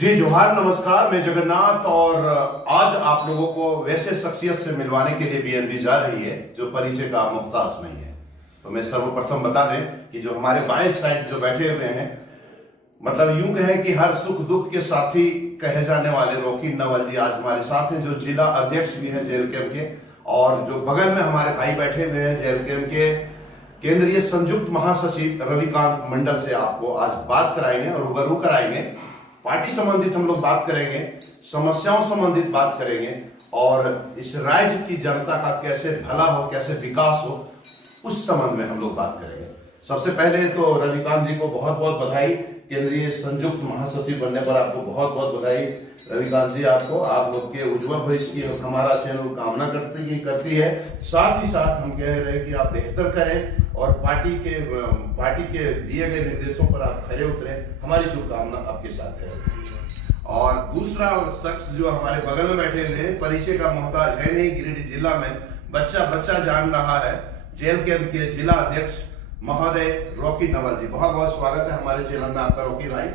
जी जोहार, नमस्कार। मैं जगन्नाथ और आज आप लोगों को वैसे शख्सियत से मिलवाने के लिए बीएनबी जा रही है जो परिचय का मोहताज नहीं है। तो मैं सर्वप्रथम बता दें कि जो हमारे बाएं साइड जो बैठे हुए हैं, मतलब यूं कहें कि हर सुख दुख के साथी कहे जाने वाले रॉकी नवल जी आज हमारे साथ हैं, जो जिला अध्यक्ष भी हैं जेएलकेएम के। और जो बगल में हमारे भाई बैठे हुए हैं जेएलकेएम के केंद्रीय संयुक्त महासचिव रविकांत मंडल से आपको आज बात कराएंगे और रूबरू कराएंगे। पार्टी संबंधित हम लोग बात करेंगे, समस्याओं संबंधित बात करेंगे और इस राज्य की जनता का कैसे भला हो, कैसे विकास हो, उस संबंध में हम लोग बात करेंगे। सबसे पहले तो रविकांत जी को बहुत बहुत बधाई, केंद्रीय संयुक्त महासचिव बनने पर आपको बहुत बहुत बधाई। रविकांत जी, आपको आप लोग के उज्जवल भविष्य की हमारा चैनल कामना करती है। साथ ही साथ हम कह रहे हैं कि आप बेहतर करें और पार्टी के दिए गए निर्देशों पर आप खरे उतरें। हमारी शुभकामना आपके साथ है। और दूसरा शख्स जो हमारे बगल में बैठे हुए हैं, परिचय का मोहताज है नहीं, गिरिडीह जिला में बच्चा जान रहा है, जेएलकेएम के जिला अध्यक्ष महोदय रॉकी नवल जी। बहुत बहुत स्वागत है हमारे चैनल में आपका रॉकी भाई।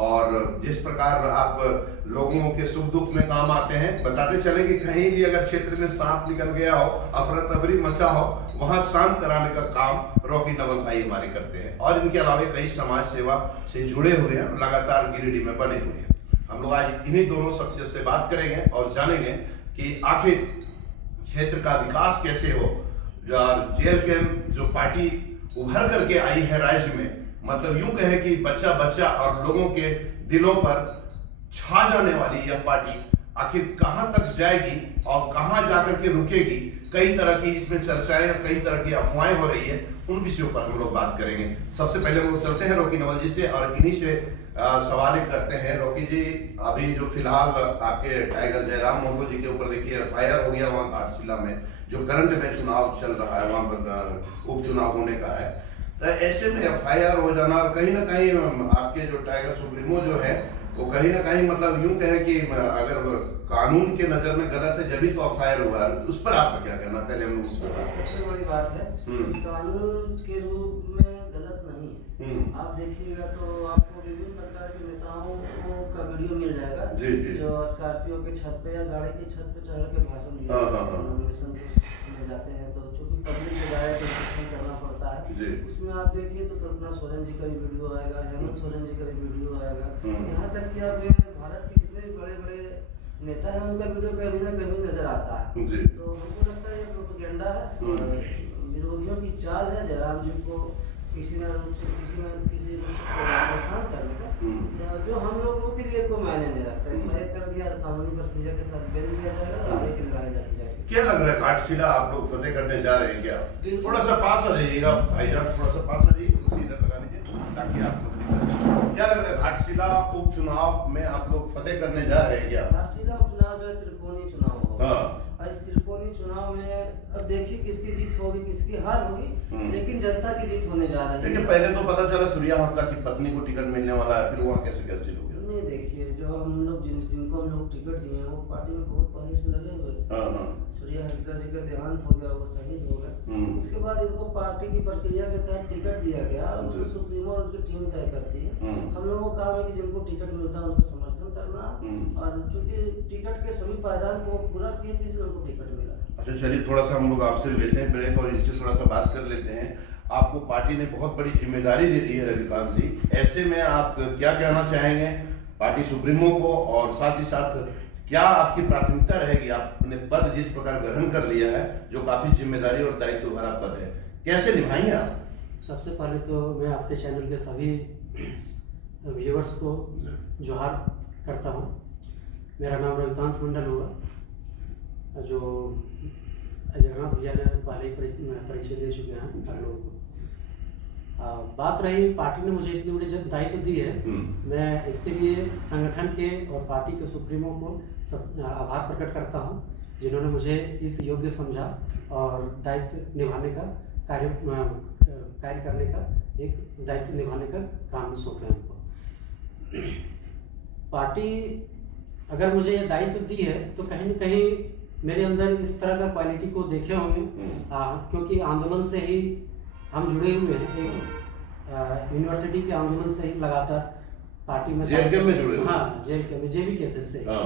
और जिस प्रकार आप लोगों के सुख दुख में काम आते हैं, बताते चले कि कहीं भी अगर क्षेत्र में सांप निकल गया हो, अफरा तफरी मचा हो, वहां शांत कराने का काम रॉकी नवल भाई हमारे करते हैं। और इनके अलावा कई समाज सेवा से जुड़े हुए हैं, लगातार गिरिडीह में बने हुए हैं। हम लोग आज इन्हीं दोनों शख्सियत से बात करेंगे और जानेंगे कि आखिर क्षेत्र का विकास कैसे हो। जेएलकेएम जो पार्टी उभर करके आई है राज्य में, मतलब यूं कहे कि बच्चा और लोगों के दिलों पर छा जाने वाली यह पार्टी आखिर कहां तक जाएगी और कहां जाकर के रुकेगी। कई तरह की इसमें चर्चाएं और कई तरह की अफवाहें हो रही है, उन विषयों पर हम लोग बात करेंगे। सबसे पहले हम लोग चलते हैं रॉकी नवल जी से और इन्हीं से सवाल करते हैं। रॉकी जी, अभी जो फिलहाल आपके टाइगर जयराम महतो जी के ऊपर देखिए एफआईआर हो गया वहाँ घाटशिला में, जो करंट में चुनाव चल रहा है, वहाँ पर उपचुनाव होने का है। तो ऐसे में एफआईआर हो जाना और कहीं ना कहीं आपके जो टाइगर सुप्रीमो जो है वो कहीं ना कहीं मतलब यूं कहे कि अगर कानून के नजर में गलत है जब भी तो एफआईआर हुआ, उस पर आपका क्या कहना? पहले हम सबसे बड़ी बात है कानून के रूप में गलत नहीं है। आप देखिएगा तो आपको विभिन्न प्रकार के नेताओं का वीडियो मिल जाएगा जी। जो स्कॉर्पियो के छत पे या गाड़ी की छत पे चढ़ के भाषण दिया जाते हैं। तो चूंकि पब्लिक जगह है तो इंस्पेक्शन करना पड़ता है। उसमें आप देखिए तो कल्पना सोरेन जी का भी वीडियो आएगा, हेमंत सोरेन जी का भी वीडियो आएगा, यहाँ तक कि आप भारत के जितने भी बड़े बड़े नेता है उनका वीडियो कहीं ना कहीं नजर आता है। तो हमको लगता है ये प्रोपेगेंडा है, विरोधियों की चाल है जयराम जी को किसी न किसी परेशान करने का, जो हम लोगों के लिए कोई मायने नहीं रखता है। कर दिया कानूनी प्रक्रिया के तहत बेल दिया जाएगा और आगे की लड़ाई जाती जाएगी। क्या लग रहा है घाटशिला आप लोग फतेह करने जा रहे हैं क्या? थोड़ा सा पास आ जाइएगा भाईजान, थोड़ा सा पास आ जाइए, इधर लगा लीजिए ताकि आप लोग। क्या लग रहा है घाटशिला उपचुनाव में आप लोग फतेह करने जा रहे हैं क्या? घाटशिला उपचुनाव जो त्रिकोणीय चुनाव होगा। इस त्रिकोणीय चुनाव में अब देखिए किसकी जीत होगी किसकी हार होगी, लेकिन जनता की जीत होने जा रही है। लेकिन पहले तो पता चला सूर्या हंसदा की पत्नी को टिकट मिलने वाला है, फिर वहाँ कैसे चर्चित हो गया? नहीं, देखिए जो हम लोग जिनको हम लोग टिकट दिए हैं वो पार्टी में बहुत पहले से लगे हुए। सूर्या हंसदा जी का देहांत हो गया, वो शहीद हो गए। उसके बाद इनको पार्टी की प्रक्रिया के तहत टिकट दिया गया और उनको सुप्रीमो और उनकी टीम तय करती है। हम लोगों का काम है कि जिनको टिकट मिलता है उनका समर्थन करना, और चूंकि टिकट के सभी पायदान को पूरा किए थे इसलिए उनको टिकट मिला। अच्छा, चलिए थोड़ा सा हम लोग आपसे लेते हैं ब्रेक और इनसे थोड़ा सा बात कर लेते हैं। आपको पार्टी ने बहुत बड़ी जिम्मेदारी दे दी है रविकांत जी, ऐसे में आप क्या कहना चाहेंगे पार्टी सुप्रीमो को, और साथ ही साथ क्या आपकी प्राथमिकता रहेगी? आपने पद जिस प्रकार ग्रहण कर लिया है, जो काफी जिम्मेदारी और दायित्व भरा पद है, कैसे निभाएंगे आप? सबसे पहले तो मैं आपके चैनल के सभी व्यूअर्स को जोहार करता हूँ। मेरा नाम रविकांत मंडल हुआ, जो जगन्नाथ भैया ने पहले ही परिचय दे चुके हैं आप लोगों को। बात रही पार्टी ने मुझे इतनी बड़ी दायित्व दी है, मैं इसके लिए संगठन के और पार्टी के सुप्रीमो को आभार प्रकट करता हूं, जिन्होंने मुझे इस योग्य समझा और दायित्व निभाने का कार्य करने का एक दायित्व निभाने का काम सौंपे हमको। पार्टी अगर मुझे ये दायित्व दी है तो कहीं न कहीं मेरे अंदर इस तरह का क्वालिटी को देखे होंगे, क्योंकि आंदोलन से ही हम जुड़े हुए हैं। एक यूनिवर्सिटी के आंदोलन से ही लगातार पार्टी में जेल के में जुड़े हुए? हाँ, जेल के में जेबी केसेस से। हाँ।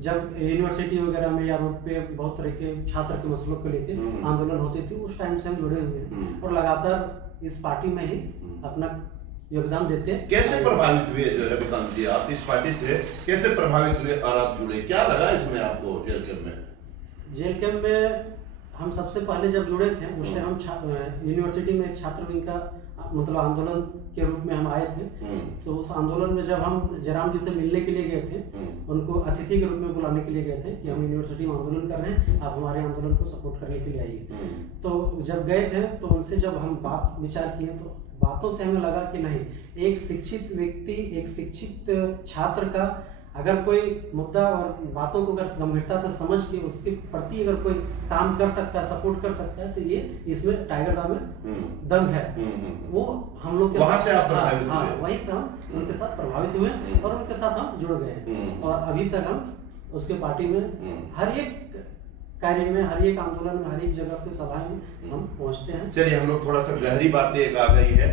जब यूनिवर्सिटी वगैरह में या रोड पे बहुत तरह के छात्र के मसलों को लेके आंदोलन होते थे, उस टाइम से हम जुड़े हुए हैं और लगातार इस पार्टी में ही अपना योगदान देते हैं। कैसे प्रभावित हुए रविकांत जी, आप इस पार्टी से कैसे प्रभावित हुए और आप जुड़े, क्या लगा इसमें आपको जेल कैंप में? जेल कैंप में हम सबसे पहले जब जुड़े थे उस टाइम हम यूनिवर्सिटी में छात्र विंग का मतलब आंदोलन के रूप में हम आए थे। तो उस आंदोलन में जब हम जयराम जी से मिलने के लिए गए थे, उनको अतिथि के रूप में बुलाने के लिए गए थे कि हम यूनिवर्सिटी में आंदोलन कर रहे हैं, आप हमारे आंदोलन को सपोर्ट करने के लिए आइए। तो जब गए थे तो उनसे जब हम बात विचार किए तो बातों से हमें लगा कि नहीं, एक शिक्षित व्यक्ति, एक शिक्षित छात्र का अगर कोई मुद्दा और बातों को अगर गंभीरता से समझ के उसके प्रति अगर कोई काम कर सकता है, सपोर्ट कर सकता है, तो ये इसमें टाइगर दा में दम है। वो हम लोग के वहां साथ, से आप प्रभावित हाँ, हुए? वहीं से हम उनके साथ प्रभावित हुए और उनके साथ हम जुड़ गए और अभी तक हम उसके पार्टी में हर एक कार्य में, हर एक आंदोलन में, हर एक जगह पे सभाएं में हम पहुंचते हैं। चलिए, हम लोग थोड़ा सा गहरी बातें एक आ गई है।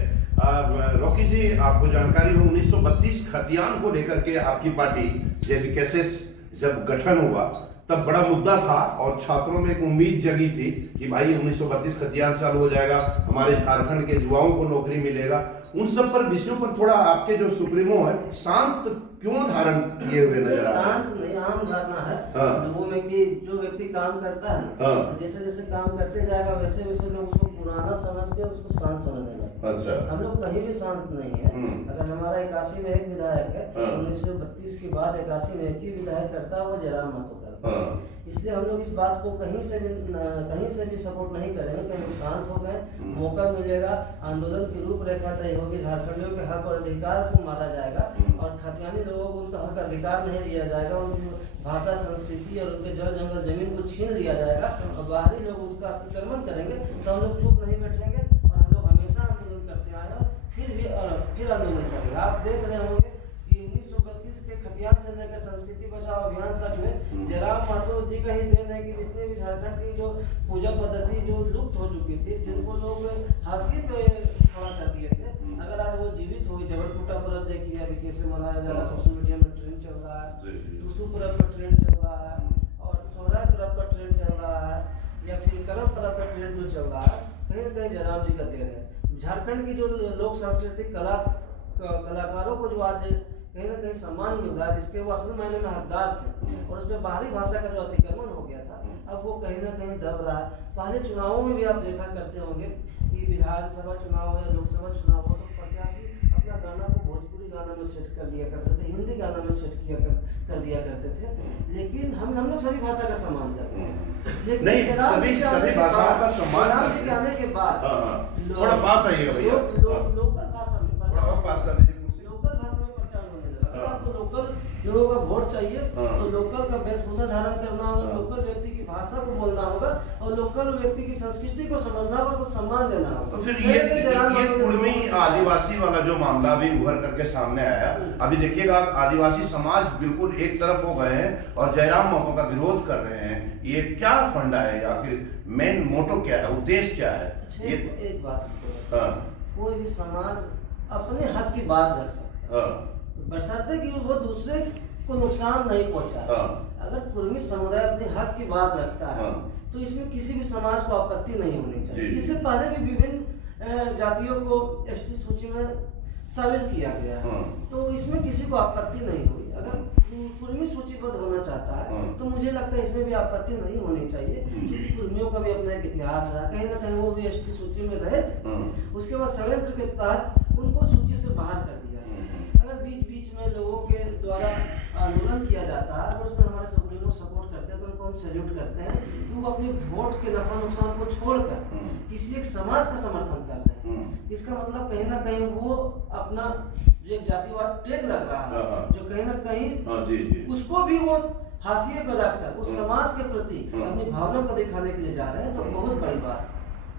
रॉकी जी, आपको जानकारी हो 1932 खतियान को लेकर के आपकी पार्टी जेबी केसेस जब गठन हुआ तब बड़ा मुद्दा था और छात्रों में एक उम्मीद जगी थी कि भाई 1932 खतियान चालू हो जाएगा, हमारे झारखंड के युवाओं को नौकरी मिलेगा। उन सब पर विषयों पर थोड़ा आपके जो सुप्रीमो है शांत क्यों धारण किए हुए नजर आ रहे हैं? शांत नहीं, आम धारणा है लोगों में कि जो व्यक्ति काम करता है ना, जैसे जैसे काम करते जाएगा वैसे वैसे लोग उसको पुराना समझ के उसको शांत समझने लगते हैं। अच्छा। हम लोग कहीं भी शांत नहीं है। अगर हमारा 81 में एक विधायक है, 1932 के बाद 81 में एक ही विधायक करता है, वो जयराम महतो करता है। इसलिए हम लोग इस बात को कहीं से भी सपोर्ट नहीं करेंगे कि हम शांत हो गए, मौका मिलेगा, आंदोलन की रूपरेखा तय होगी, झारखंडियों के हक और अधिकार को मारा जाएगा और खतियानी लोगों को उनका हक अधिकार नहीं दिया जाएगा, उनकी भाषा, संस्कृति और उनके जल जंगल जमीन को छीन लिया जाएगा और बाहरी लोग उसका अतिक्रमण करेंगे तो हम लोग चुप नहीं बैठेंगे और हम लोग हमेशा आंदोलन करते आए और फिर आंदोलन करेंगे। आप देख रहे होंगे कि 1932 के खतियान से लेकर संस्कृति बचाओ अभियान तक में जयराम महतो जी का ही देन है कि जितने भी झारखंड की जो पूजा पद्धति जो लुप्त हो चुकी थी, जिनको लोग हाशिए पे खड़ा कर दिए थे, अगर आज वो जीवित हुई। जबलपुटा पर्व देखिए अभी कैसे मनाया जा रहा है, सोशल मीडिया में ट्रेंड चल रहा है, टूसू पर्व पर ट्रेंड चल रहा है और सोहराय पर्व पर ट्रेंड चल रहा है या फिर करम पर्व पर ट्रेंड जो चल रहा है, कहीं न कहीं जयराम जी का देन है। झारखंड की जो लोक सांस्कृतिक कलाकारों को जो आज कहीं ना कहीं सम्मान मिल रहा है, जिसके वो असल मायने में हकदार थे और उसमें बाहरी भाषा का जो अतिक्रमण हो गया था, अब वो कहीं ना कहीं दब रहा है। पहले चुनावों में भी आप देखा करते होंगे कि विधानसभा चुनाव हो या लोकसभा चुनाव हो तो प्रत्याशी अपना गाना को भोजपुरी गाना में सेट कर दिया करते थे, हिंदी गाना में सेट कर दिया करते थे। लेकिन हम लोग सभी भाषा का सम्मान करते हैं, लेकिन सभी भाषाओं का सम्मान आने के बाद थोड़ा पास आइएगा भैया, लोकल भाषा में प्रचार होने लगा। आपको लोकल लोगों का वोट चाहिए तो लोकल का वेशभूषा धारण करना होगा, लोकल व्यक्ति की भाषा को बोलना होगा और लोकल व्यक्ति की संस्कृति को समझना होगा, उसको सम्मान देना होगा। तो फिर ये कुर्मी आदिवासी वाला जो मामला भी उभर करके सामने आया, अभी देखिएगा आदिवासी समाज बिल्कुल एक तरफ हो गए हैं और जयराम महतो का विरोध कर रहे हैं। ये क्या फंडा है, आखिर मेन मोटो क्या है, उद्देश्य क्या है? एक बात, कोई भी समाज अपने हक की बात रख सकता है बशर्ते कि वो दूसरे को नुकसान नहीं पहुंचाए। अगर कुर्मी समुदाय अपने हक की बात रखता है तो इसमें किसी भी समाज को आपत्ति नहीं होनी चाहिए। इससे पहले भी विभिन्न जातियों को एसटी सूची में शामिल किया गया है, तो इसमें किसी को आपत्ति नहीं हुई। अगर कुर्मी सूचीबद्ध होना चाहता है तो मुझे लगता है इसमें भी आपत्ति नहीं होनी चाहिए, क्योंकि कुर्मियों का भी अपना एक इतिहास रहा, कहीं ना कहीं वो भी एसटी सूची में रहे थे। उसके बाद षड्यंत्र के तहत उनको सूची से बाहर कर दिया। अगर बीच में लोगों के द्वारा आंदोलन किया जाता है और उसमें हमारे सुप्रीमो सपोर्ट करते हैं तो उनको हम सैल्यूट करते हैं कि वो अपने वोट के नफा नुकसान को छोड़कर किसी एक समाज का समर्थन कर रहे हैं। इसका मतलब कहीं ना कहीं वो अपना जो एक जातिवाद टेग लग रहा है, जो कहीं ना कहीं उसको भी वो हाशिए पर रखकर उस समाज के प्रति अपनी भावना को दिखाने के लिए जा रहे हैं, तो बहुत बड़ी बात है।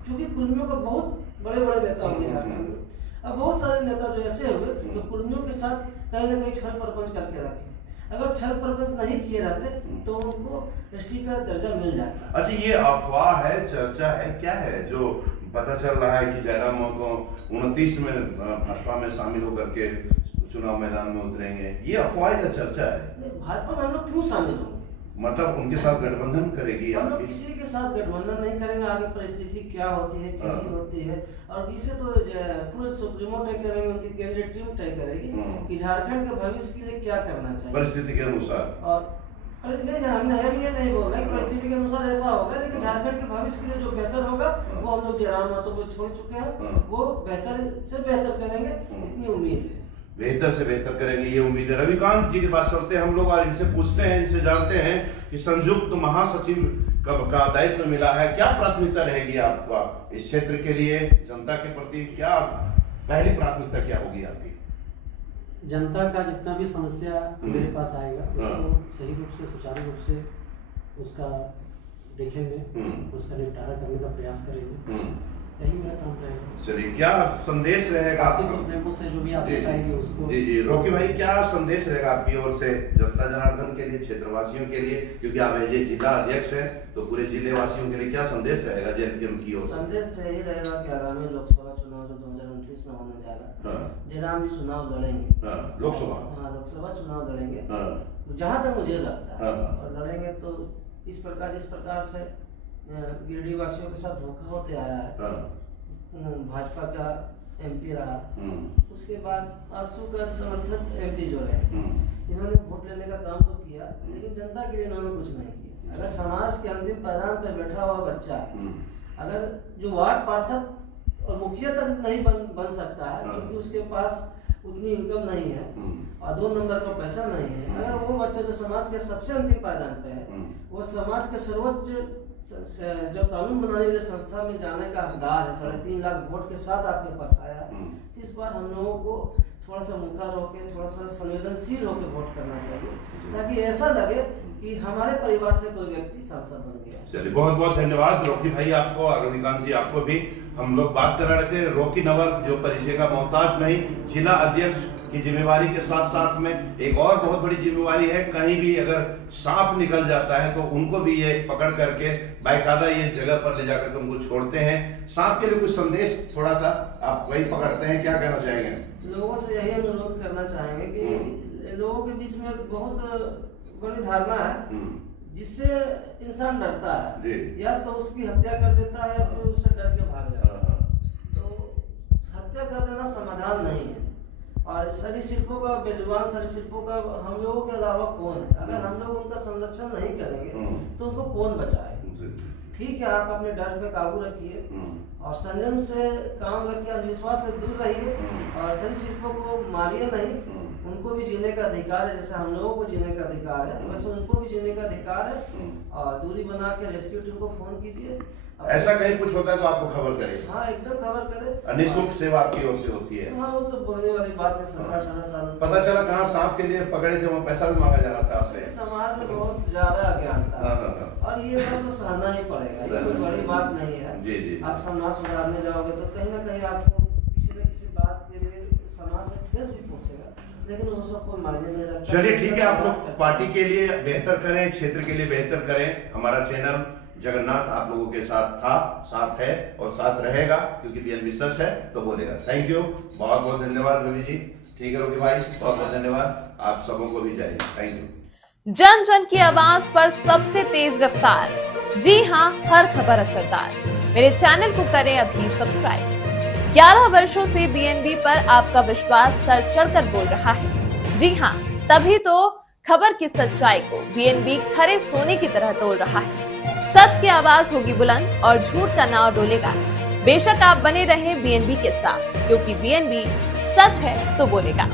क्योंकि कुर्मियों का बहुत बड़े बड़े नेता हुए झारखंड में, अब बहुत सारे नेता जो ऐसे हुए जो कुर्मियों के साथ कहीं ना कहीं छल प्रपंच करके रखे। अगर छल प्रपंच नहीं किए रहते तो उनको एसटी का दर्जा मिल जाता। अच्छा, ये अफवाह है, चर्चा है, क्या है जो पता चल रहा है कि जयराम महतो 29 में भाजपा में शामिल होकर के चुनाव मैदान में उतरेंगे, ये अफवाह या चर्चा है। भाजपा में हम लोग क्यों शामिल होंगे? मतलब उनके साथ गठबंधन करेगी? हम लोग किसी के साथ गठबंधन नहीं करेंगे। आगे परिस्थिति क्या होती है, कैसी होती है, और इसे तो खुद सुप्रीमो तय करेंगे, उनकी केंद्रीय टीम तय करेगी कि झारखंड के भविष्य के लिए क्या करना चाहिए परिस्थिति के अनुसार। और हमने ये नहीं बोल रहे कि परिस्थिति के अनुसार ऐसा होगा, लेकिन झारखंड के भविष्य के लिए जो बेहतर होगा वो हम लोग जयराम महतो को छोड़ चुके हैं, वो बेहतर से बेहतर करेंगे, इतनी उम्मीद है। बेहतर से बेहतर करेंगे, ये उम्मीद है। रविकांत जी के पास चलते हैं हम लोग और इनसे पूछते हैं, इनसे जानते हैं कि संयुक्त महासचिव का दायित्व मिला है, क्या प्राथमिकता रहेगी आपका इस क्षेत्र के लिए, जनता के प्रति? क्या पहली प्राथमिकता क्या होगी आपकी? जनता का जितना भी समस्या मेरे पास आएगा उसको सही रूप से, सुचारू रूप से उसका देखेंगे, उसका निपटारा करने का प्रयास करेंगे, यही मेरा काम रहेगा। चलिए, क्या संदेश रहेगा आपकी सुप्रीमो से जो भी आदेश आएंगे उसको? जी जी, रोकी भाई, क्या संदेश रहेगा आपकी ओर से जनता जनार्दन के लिए, क्षेत्रवासियों के लिए, क्योंकि आप ये जिला अध्यक्ष हैं, तो पूरे जिले वासियों के लिए क्या संदेश रहेगा जेल के उनकी ओर? संदेश तो यही रहेगा कि आगामी लोकसभा चुनाव जो 2029 में होने जा रहा है, जयराम जी चुनाव लड़ेंगे, लोकसभा चुनाव लड़ेंगे, जहाँ तक मुझे लगता है, और लड़ेंगे तो जिस प्रकार से गिरिडीह वासियों के साथ धोखा होते आया है, भाजपा का एमपी रहा, उसके बाद आंसू का समर्थक एमपी जो है, इन्होंने वोट लेने का काम तो किया, लेकिन जनता के लिए इन्होंने कुछ नहीं किया। अगर समाज के अंतिम पायदान पर बैठा हुआ बच्चा, अगर जो वार्ड पार्षद और मुखिया तक नहीं बन सकता है, क्योंकि उसके पास उतनी इनकम नहीं है और 2 नंबर का पैसा नहीं है, अगर वो बच्चा जो समाज के सबसे अंतिम पायदान पे है, वो समाज के सर्वोच्च जो कानून बनाने वाली संस्था में जाने का हकदार है, 3.5 लाख वोट के साथ आपके पास आया, इस बार हम लोगों को थोड़ा सा मुखर होकर, थोड़ा सा संवेदनशील होकर वोट करना चाहिए, ताकि ऐसा लगे कि हमारे परिवार से कोई व्यक्ति सांसद बन गया। चलिए, बहुत बहुत धन्यवाद रोकी भाई आपको और रविकांत जी आपको भी। हम लोग बात कर रहे थे रोकी नवल, जो परिचय का मोहताज नहीं, जिला अध्यक्ष की जिम्मेवारी के साथ साथ में एक और बहुत बड़ी जिम्मेवारी है, कहीं भी अगर सांप निकल जाता है तो उनको भी ये पकड़ करके बाकायदा ये जगह पर ले जाकर उनको छोड़ते हैं। सांप के लिए कुछ संदेश थोड़ा सा आप वही पकड़ते हैं, क्या कहना चाहेंगे? लोगों से यही अनुरोध करना चाहेंगे कि लोगों के बीच में बहुत बड़ी धारणा है जिससे इंसान डरता है, या तो उसकी हत्या कर देता है या फिर उससे डर के भाग जाता है। तो हत्या कर देना समाधान नहीं है, और सरीसृपों का, बेजुबान सरीसृपों का हम लोगों के अलावा कौन है? अगर हम लोग उनका संरक्षण नहीं करेंगे तो उनको कौन बचाएगा? ठीक है, आप अपने डर पे काबू रखिए और संयम से काम रखिए, अंधविश्वास से दूर रहिए, और सरीसृपों को मारिए नहीं, उनको भी जीने का अधिकार है, जैसे हम लोगों को जीने का अधिकार है, वैसे उनको भी जीने का अधिकार है, और दूरी बना के रेस्क्यू टीम को फोन कीजिए। ऐसा कहीं कुछ होता है तो आपको खबर करें? हाँ, एकदम खबर करें। निःशुल्क सेवा आपकी ओर से होती है? हाँ, वो तो बोलने वाली बात है, सरकार 18 साल। पता चला कहाँ सांप के लिए पकड़े थे, वो पैसा भी मांगा जा रहा था आपसे? समाज में बहुत ज्यादा अज्ञानता है, और ये सब तो सहना ही पड़ेगा, ये कोई बड़ी बात नहीं है। जी जी, आप समाज सुधारने जाओगे तो कहीं ना कहीं आपको किसी न किसी बात के लिए समाज से ठेस भी पहुंचेगा, लेकिन वो सब कोई मायने नहीं रखता। चलिए ठीक है, आप लोग पार्टी के लिए बेहतर करें, क्षेत्र के लिए बेहतर करें। हमारा चैनल जगन्नाथ आप लोगों के साथ था, साथ है और साथ रहेगा, क्योंकि बीएनबी सच है तो बोलेगा। थैंक यू, बहुत बहुत धन्यवाद रवि जी। ठीक है रोकी भाई, बहुत बहुत धन्यवाद, आप सबों को भी जाइए। Thank you. जन जन की आवाज पर सबसे तेज रफ्तार, जी हाँ, हर खबर असरदार। मेरे चैनल को करें अभी सब्सक्राइब। 11 वर्षों से बीएनबी पर आपका विश्वास सर चढ़कर बोल रहा है। जी हाँ, तभी तो खबर की सच्चाई को बीएनबी खरे सोने की तरह तोल रहा है। सच की आवाज होगी बुलंद और झूठ का नाव डोलेगा। बेशक आप बने रहें बीएनबी के साथ, क्योंकि बीएनबी सच है तो बोलेगा।